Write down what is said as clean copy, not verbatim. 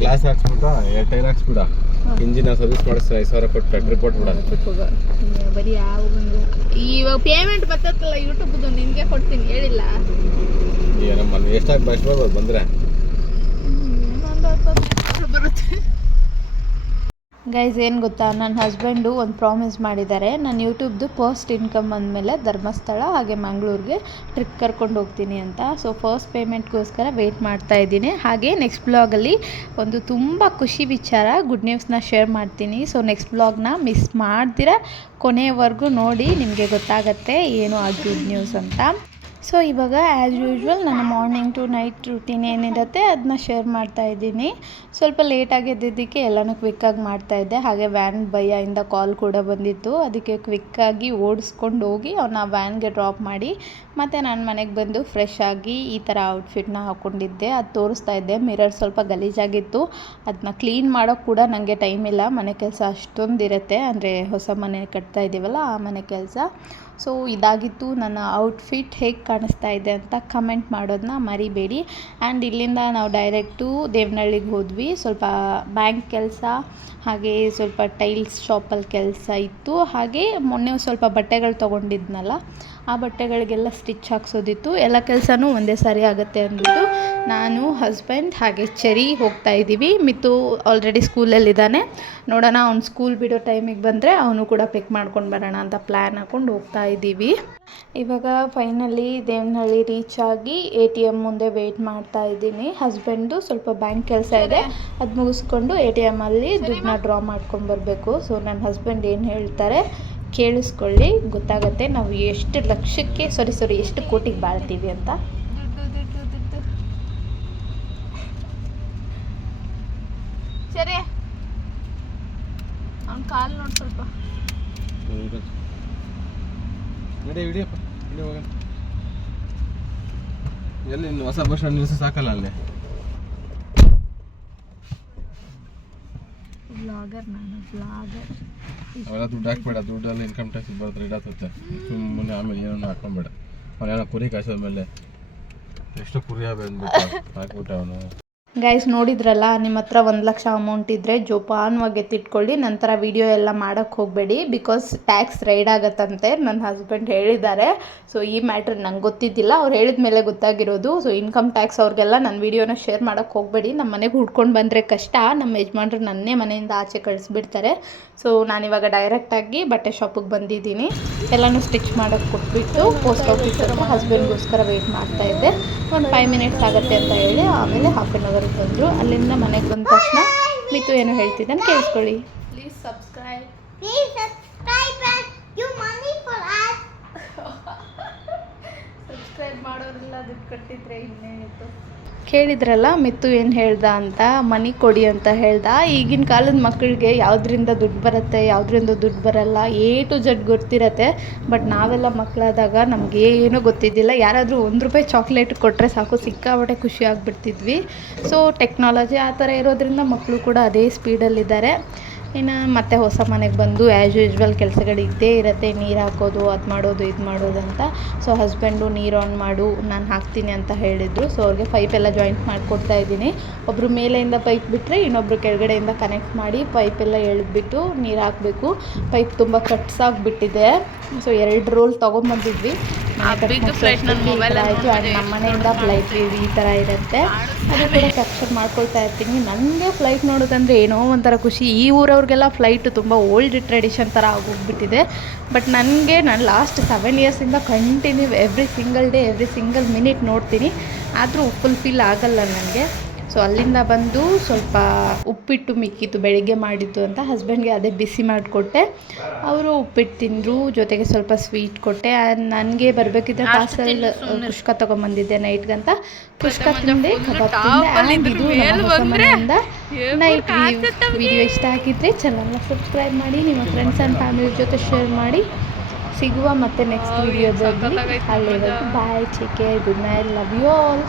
Glass ಹಾಕ್ಸ್ಬಿಟ್ಟು tyre ಹಾಕ್ಸ್ಬಿಡ engine service ಮಾಡಿಸ್ತಾರೆ 5,000 ಕೊಟ್ಟು tractor report ಬಿಡ ಬರೀ ಯಾವ ಇವಾಗ ಪೇಮೆಂಟ್ ಬರ್ತಲ್ಲ ಯೂಟ್ಯೂಬ್ದು ನಿನಗೆ ಕೊಡ್ತೀನಿ ಹೇಳಿಲ್ಲ ಏನಮ್ಮ ಎಷ್ಟಾಗಿ ಎಷ್ಟು ಬಂದರೆ ಬರುತ್ತೆ. ಗೈಸ್ ಏನು ಗೊತ್ತಾ, ನನ್ನ ಹಸ್ಬೆಂಡು ಒಂದು ಪ್ರಾಮಿಸ್ ಮಾಡಿದ್ದಾರೆ, ನಾನು ಯೂಟ್ಯೂಬ್ದು ಫಸ್ಟ್ ಇನ್ಕಮ್ ಅಂದಮೇಲೆ ಧರ್ಮಸ್ಥಳ ಹಾಗೆ ಮಂಗಳೂರಿಗೆ ಟ್ರಿಪ್ ಕರ್ಕೊಂಡು ಹೋಗ್ತೀನಿ ಅಂತ. ಸೊ ಫಸ್ಟ್ ಪೇಮೆಂಟ್ಗೋಸ್ಕರ ವೆಯ್ಟ್ ಮಾಡ್ತಾ ಇದ್ದೀನಿ. ಹಾಗೆ ನೆಕ್ಸ್ಟ್ ಬ್ಲಾಗಲ್ಲಿ ಒಂದು ತುಂಬ ಖುಷಿ ವಿಚಾರ ಗುಡ್ ನ್ಯೂಸ್ನ ಶೇರ್ ಮಾಡ್ತೀನಿ. ಸೊ ನೆಕ್ಸ್ಟ್ ಬ್ಲಾಗ್ನ ಮಿಸ್ ಮಾಡ್ದಿರ ಕೊನೆಯವರೆಗೂ ನೋಡಿ, ನಿಮಗೆ ಗೊತ್ತಾಗತ್ತೆ ಏನು ಆ ಗುಡ್ ನ್ಯೂಸ್ ಅಂತ. ಸೊ ಇವಾಗ ಆ್ಯಸ್ ಯೂಶ್ವಲ್ ನನ್ನ ಮಾರ್ನಿಂಗ್ ಟು ನೈಟ್ ರೂಟೀನ್ ಏನಿರುತ್ತೆ ಅದನ್ನ ಶೇರ್ ಮಾಡ್ತಾ ಇದ್ದೀನಿ. ಸ್ವಲ್ಪ ಲೇಟಾಗಿ ಎದ್ದಿದ್ದಕ್ಕೆ ಎಲ್ಲನೂ ಕ್ವಿಕ್ಕಾಗಿ ಮಾಡ್ತಾಯಿದ್ದೆ. ಹಾಗೆ ವ್ಯಾನ್ ಭಯ್ಯಿಂದ ಕಾಲ್ ಕೂಡ ಬಂದಿತ್ತು, ಅದಕ್ಕೆ ಕ್ವಿಕ್ಕಾಗಿ ಓಡಿಸ್ಕೊಂಡು ಹೋಗಿ ಅವನ್ನ ವ್ಯಾನ್ಗೆ ಡ್ರಾಪ್ ಮಾಡಿ ಮತ್ತು ನಾನು ಮನೆಗೆ ಬಂದು ಫ್ರೆಶ್ ಆಗಿ ಈ ಥರ ಔಟ್ಫಿಟ್ನ ಹಾಕ್ಕೊಂಡಿದ್ದೆ. ಅದು ತೋರಿಸ್ತಾ ಇದ್ದೆ. ಮಿರರ್ ಸ್ವಲ್ಪ ಗಲೀಜಾಗಿತ್ತು, ಅದನ್ನ ಕ್ಲೀನ್ ಮಾಡೋಕ್ಕೆ ಕೂಡ ನನಗೆ ಟೈಮ್ ಇಲ್ಲ. ಮನೆ ಕೆಲಸ ಅಷ್ಟೊಂದಿರುತ್ತೆ, ಅಂದರೆ ಹೊಸ ಮನೆ ಕಟ್ತಾ ಇದ್ದೀವಲ್ಲ ಆ ಮನೆ ಕೆಲಸ. ಸೊ ಇದಾಗಿತ್ತು ನನ್ನ ಔಟ್ಫಿಟ್. ಹೇಗೆ ಕಾಣಿಸ್ತಾ ಇದೆ ಅಂತ ಕಮೆಂಟ್ ಮಾಡೋದನ್ನ ಮರಿಬೇಡಿ. ಆ್ಯಂಡ್ ಇಲ್ಲಿಂದ ನಾವು ಡೈರೆಕ್ಟು ದೇವನಹಳ್ಳಿಗೆ ಹೋದ್ವಿ. ಸ್ವಲ್ಪ ಬ್ಯಾಂಕ್ ಕೆಲಸ ಹಾಗೆ ಸ್ವಲ್ಪ ಟೈಲ್ಸ್ ಶಾಪಲ್ಲಿ ಕೆಲಸ ಇತ್ತು. ಹಾಗೆ ಮೊನ್ನೆ ಸ್ವಲ್ಪ ಬಟ್ಟೆಗಳು ತೊಗೊಂಡಿದ್ನಲ್ಲ, ಆ ಬಟ್ಟೆಗಳಿಗೆಲ್ಲ ಸ್ಟಿಚ್ ಹಾಕ್ಸೋದಿತ್ತು. ಎಲ್ಲ ಕೆಲಸನೂ ಒಂದೇ ಸಾರಿ ಆಗುತ್ತೆ ಅಂದ್ಬಿಟ್ಟು ನಾನು ಹಸ್ಬೆಂಡ್ ಹಾಗೆ ಚೆರಿ ಹೋಗ್ತಾ ಇದ್ದೀವಿ. ಮಿತ್ತು ಆಲ್ರೆಡಿ ಸ್ಕೂಲಲ್ಲಿದ್ದಾನೆ, ನೋಡೋಣ ಅವ್ನು ಸ್ಕೂಲ್ ಬಿಡೋ ಟೈಮಿಗೆ ಬಂದರೆ ಅವನು ಕೂಡ ಪಿಕ್ ಮಾಡ್ಕೊಂಡು ಬರೋಣ ಅಂತ ಪ್ಲ್ಯಾನ್ ಹಾಕ್ಕೊಂಡು ಹೋಗ್ತಾ ಇದ್ದೀವಿ. ಇವಾಗ ಫೈನಲಿ ದೇವನಹಳ್ಳಿ ರೀಚ್ ಆಗಿ ATM ಮುಂದೆ ವೆಯ್ಟ್ ಮಾಡ್ತಾ ಇದ್ದೀನಿ. ಹಸ್ಬೆಂಡು ಸ್ವಲ್ಪ ಬ್ಯಾಂಕ್ ಕೆಲಸ ಇದೆ, ಅದು ಮುಗಿಸ್ಕೊಂಡು ATMಲ್ಲಿ ದುಡ್ಡನ್ನ ಡ್ರಾ ಮಾಡ್ಕೊಂಡು ಬರಬೇಕು. ಸೊ ನನ್ನ ಹಸ್ಬೆಂಡ್ ಏನು ಹೇಳ್ತಾರೆ ಕೇಳಿಸ್ಕೊಳ್ಳಿ, ಗೊತ್ತಾಗತ್ತೆ ನಾವು ಎಷ್ಟು ಲಕ್ಷಕ್ಕೆ ಎಷ್ಟು ಕೋಟಿಗೆ ಬಾಳ್ತೀವಿ ಅಂತ. ಸರಿ ಅವ್ನ ಕಾಲು ನೋಡಿ ಸ್ವಲ್ಪ ಎಲ್ಲಿ ಹೊಸ ಬಸ್ ಸ್ಟ್ಯಾಂಡ್ ನಿಲ್ಸಿ ಸಾಕಲ್ಲ ಅಲ್ಲಿ. ಬ್ಲಾಗರ್ ನಾನು ಬ್ಲಾಗರ್. ಅವೆಲ್ಲ ದುಡ್ಡು ಹಾಕ್ಬೇಡ, ದುಡ್ಡಲ್ಲಿ ಇನ್ಕಮ್ ಟ್ಯಾಕ್ಸ್ ಬರ್ತಾರೆ ಇಡತ್ತೆ ಸುಮ್ಮನೆ. ಆಮೇಲೆ ಏನೋ ಹಾಕೊಂಬೇಡ. ಅವನೇನೋ ಕುರಿ ಕಾಸದ ಮೇಲೆ ಎಷ್ಟು ಕುರಿ ಬಂದ್ಬಿಟ್ಟು ಹಾಕ್ಬಿಟ್ಟೆ ಅವನು. ಗೈಸ್ ನೋಡಿದ್ರಲ್ಲ, ನಿಮ್ಮ ಹತ್ರ 1 ಲಕ್ಷ ಅಮೌಂಟ್ ಇದ್ದರೆ ಜೋಪಾನವಾಗಿ ಎತ್ತಿಟ್ಕೊಳ್ಳಿ. ನಂತರ ವಿಡಿಯೋ ಎಲ್ಲ ಮಾಡೋಕ್ಕೆ ಹೋಗಬೇಡಿ, ಬಿಕಾಸ್ ಟ್ಯಾಕ್ಸ್ ರೈಡ್ ಆಗತ್ತಂತೆ ನನ್ನ ಹಸ್ಬೆಂಡ್ ಹೇಳಿದ್ದಾರೆ. ಸೊ ಈ ಮ್ಯಾಟ್ರ್ ನಂಗೆ ಗೊತ್ತಿದ್ದಿಲ್ಲ, ಅವ್ರು ಹೇಳಿದ ಮೇಲೆ ಗೊತ್ತಾಗಿರೋದು. ಸೊ ಇನ್ಕಮ್ ಟ್ಯಾಕ್ಸ್ ಅವ್ರಿಗೆಲ್ಲ ನನ್ನ ವಿಡಿಯೋನ ಶೇರ್ ಮಾಡೋಕ್ಕೆ ಹೋಗಬೇಡಿ. ನಮ್ಮ ಮನೆಗೆ ಹುಡ್ಕೊಂಡು ಬಂದರೆ ಕಷ್ಟ, ನಮ್ಮ ಯಜಮಾನ್ರು ನನ್ನೇ ಮನೆಯಿಂದ ಆಚೆ ಕಳಿಸ್ಬಿಡ್ತಾರೆ. ಸೊ ನಾನಿವಾಗ ಡೈರೆಕ್ಟಾಗಿ ಬಟ್ಟೆ ಶಾಪಿಗೆ ಬಂದಿದ್ದೀನಿ. ಎಲ್ಲನೂ ಸ್ಟಿಚ್ ಮಾಡೋಕ್ಕೆ ಕೊಟ್ಬಿಟ್ಟು ಪೋಸ್ಟ್ ಆಫೀಸಲ್ಲಿ ಹಸ್ಬೆಂಡ್ಗೋಸ್ಕರ ವೆಯ್ಟ್ ಮಾಡ್ತಾಯಿದ್ದೆ. ಒಂದು 5 ಮಿನಿಟ್ಸ್ ಆಗುತ್ತೆ ಅಂತ ಹೇಳಿ ಆಮೇಲೆ ಹಾಫ್ ಆನ್ ಅವರ್ಗೆ ಬಂದರು. ಅಲ್ಲಿಂದ ಮನೆಗೆ ಬಂದ ತಕ್ಷಣ ಮಿತು ಏನು ಹೇಳ್ತಿದ್ದಾನೆ ಕೇಳಿಸ್ಕೊಳ್ಳಿ. ಪ್ಲೀಸ್ ಸಬ್ಸ್ಕ್ರೈಬ್ ಸಬ್ಸ್ಕ್ರೈಬ್ ಮಾಡೋರೆಲ್ಲ ದುಡ್ಡು ಕಟ್ಟಿದ್ರೆ ಇನ್ನೇನಿತ್ತು. ಕೇಳಿದ್ರಲ್ಲ ಮಿತ್ತು ಏನು ಹೇಳ್ದ ಅಂತ, ಮನಿ ಕೊಡಿ ಅಂತ ಹೇಳ್ದ. ಈಗಿನ ಕಾಲದ ಮಕ್ಕಳಿಗೆ ಯಾವುದರಿಂದ ದುಡ್ಡು ಬರುತ್ತೆ ಯಾವುದರಿಂದ ದುಡ್ಡು ಬರಲ್ಲ A to Z ಗೊತ್ತಿರತ್ತೆ. ಬಟ್ ನಾವೆಲ್ಲ ಮಕ್ಕಳಾದಾಗ ನಮಗೆ ಏನೂ ಗೊತ್ತಿದ್ದಿಲ್ಲ. ಯಾರಾದರೂ ₹1 ಚಾಕ್ಲೇಟ್ ಕೊಟ್ಟರೆ ಸಾಕು, ಸಿಕ್ಕಾಪಟ್ಟೆ ಖುಷಿ ಆಗಿಬಿಡ್ತಿದ್ವಿ. ಸೊ ಟೆಕ್ನಾಲಜಿ ಆ ಥರ ಇರೋದ್ರಿಂದ ಮಕ್ಕಳು ಕೂಡ ಅದೇ ಸ್ಪೀಡಲ್ಲಿದ್ದಾರೆ. ಇನ್ನು ಮತ್ತೆ ಹೊಸ ಮನೆಗೆ ಬಂದು ಆ್ಯಸ್ ಯೂಶ್ವಲ್ ಕೆಲಸಗಳು ಇದ್ದೇ ಇರುತ್ತೆ, ನೀರು ಹಾಕೋದು ಅದು ಮಾಡೋದು ಇದು ಮಾಡೋದು ಅಂತ. ಸೊ ಹಸ್ಬೆಂಡು ನೀರು ಆನ್ ಮಾಡು ನಾನು ಹಾಕ್ತೀನಿ ಅಂತ ಹೇಳಿದ್ರು. ಸೊ ಅವ್ರಿಗೆ ಪೈಪೆಲ್ಲ ಜಾಯಿಂಟ್ ಮಾಡಿಕೊಡ್ತಾ ಇದ್ದೀನಿ. ಒಬ್ಬರು ಮೇಲೆಯಿಂದ ಪೈಪ್ ಬಿಟ್ಟರೆ ಇನ್ನೊಬ್ಬರು ಕೆಳಗಡೆಯಿಂದ ಕನೆಕ್ಟ್ ಮಾಡಿ ಪೈಪೆಲ್ಲ ಎಳೆದ್ಬಿಟ್ಟು ನೀರು ಹಾಕಬೇಕು. ಪೈಪ್ ತುಂಬ ಕಟ್ಸಾಗಿಬಿಟ್ಟಿದೆ. So 2 roll ತೊಗೊಂಬಂದಿದ್ವಿ. ಆಯಿತು. ಆ್ಯಂಡ್ ನಮ್ಮ ಮನೆಯಿಂದ ಫ್ಲೈಟ್ ಈ ಥರ ಇರುತ್ತೆ, ಅದು ಕೂಡ ಕ್ಯಾಪ್ಚರ್ ಮಾಡ್ಕೊಳ್ತಾ ಇರ್ತೀನಿ. ನನಗೆ ಫ್ಲೈಟ್ ನೋಡೋದಂದರೆ ಏನೋ ಒಂಥರ ಖುಷಿ. ಈ ಊರವ್ರಿಗೆಲ್ಲ ಫ್ಲೈಟು ತುಂಬ ಓಲ್ಡ್ ಟ್ರೆಡಿಷನ್ ಥರ ಆಗೋಗ್ಬಿಟ್ಟಿದೆ. ಬಟ್ ನನಗೆ ನಾನು ಲಾಸ್ಟ್ 7 ಇಯರ್ಸಿಂದ continue every single day every single minute ನೋಡ್ತೀನಿ, ಆದರೂ ಫುಲ್ಫಿಲ್ ಆಗಲ್ಲ ನನಗೆ. ಸೊ ಅಲ್ಲಿಂದ ಬಂದು ಸ್ವಲ್ಪ ಉಪ್ಪಿಟ್ಟು ಮಿಕ್ಕಿತ್ತು ಬೆಳಿಗ್ಗೆ ಮಾಡಿದ್ದು ಅಂತ ಹಸ್ಬೆಂಡ್ಗೆ ಅದೇ ಬಿಸಿ ಮಾಡಿಕೊಟ್ಟೆ. ಅವರು ಉಪ್ಪಿಟ್ಟು ತಿಂದರು, ಜೊತೆಗೆ ಸ್ವಲ್ಪ ಸ್ವೀಟ್ ಕೊಟ್ಟೆ. ನನಗೆ ಬರಬೇಕಿದ್ದರೆ ಪಾರ್ಸಲ್ ಕುಷ್ಕ ತೊಗೊಂಬಂದಿದ್ದೆ ನೈಟ್ಗಂತ. ಕುಷ್ಕ ತಿಂದೆ, ಕಬಾಬ್ ತಿಂದೆ. ಆ್ಯಂಡ್ ಇದು ನಮ್ಮ ಹೊಸ ಮನೆಯಿಂದ ನೈಟ್ ವಿಡಿಯೋ ಇಷ್ಟ ಆಗಿದ್ದರೆ ಚಾನಲ್ನ ಸಬ್ಸ್ಕ್ರೈಬ್ ಮಾಡಿ, ನಿಮ್ಮ ಫ್ರೆಂಡ್ಸ್ ಆ್ಯಂಡ್ ಫ್ಯಾಮಿಲಿ ಜೊತೆ ಶೇರ್ ಮಾಡಿ. ಸಿಗುವ ಮತ್ತೆ ನೆಕ್ಸ್ಟ್ ವಿಡಿಯೋದಲ್ಲಿ. ಅಲ್ಲಿವರೆಗೂ bye, take care, good night, love you all.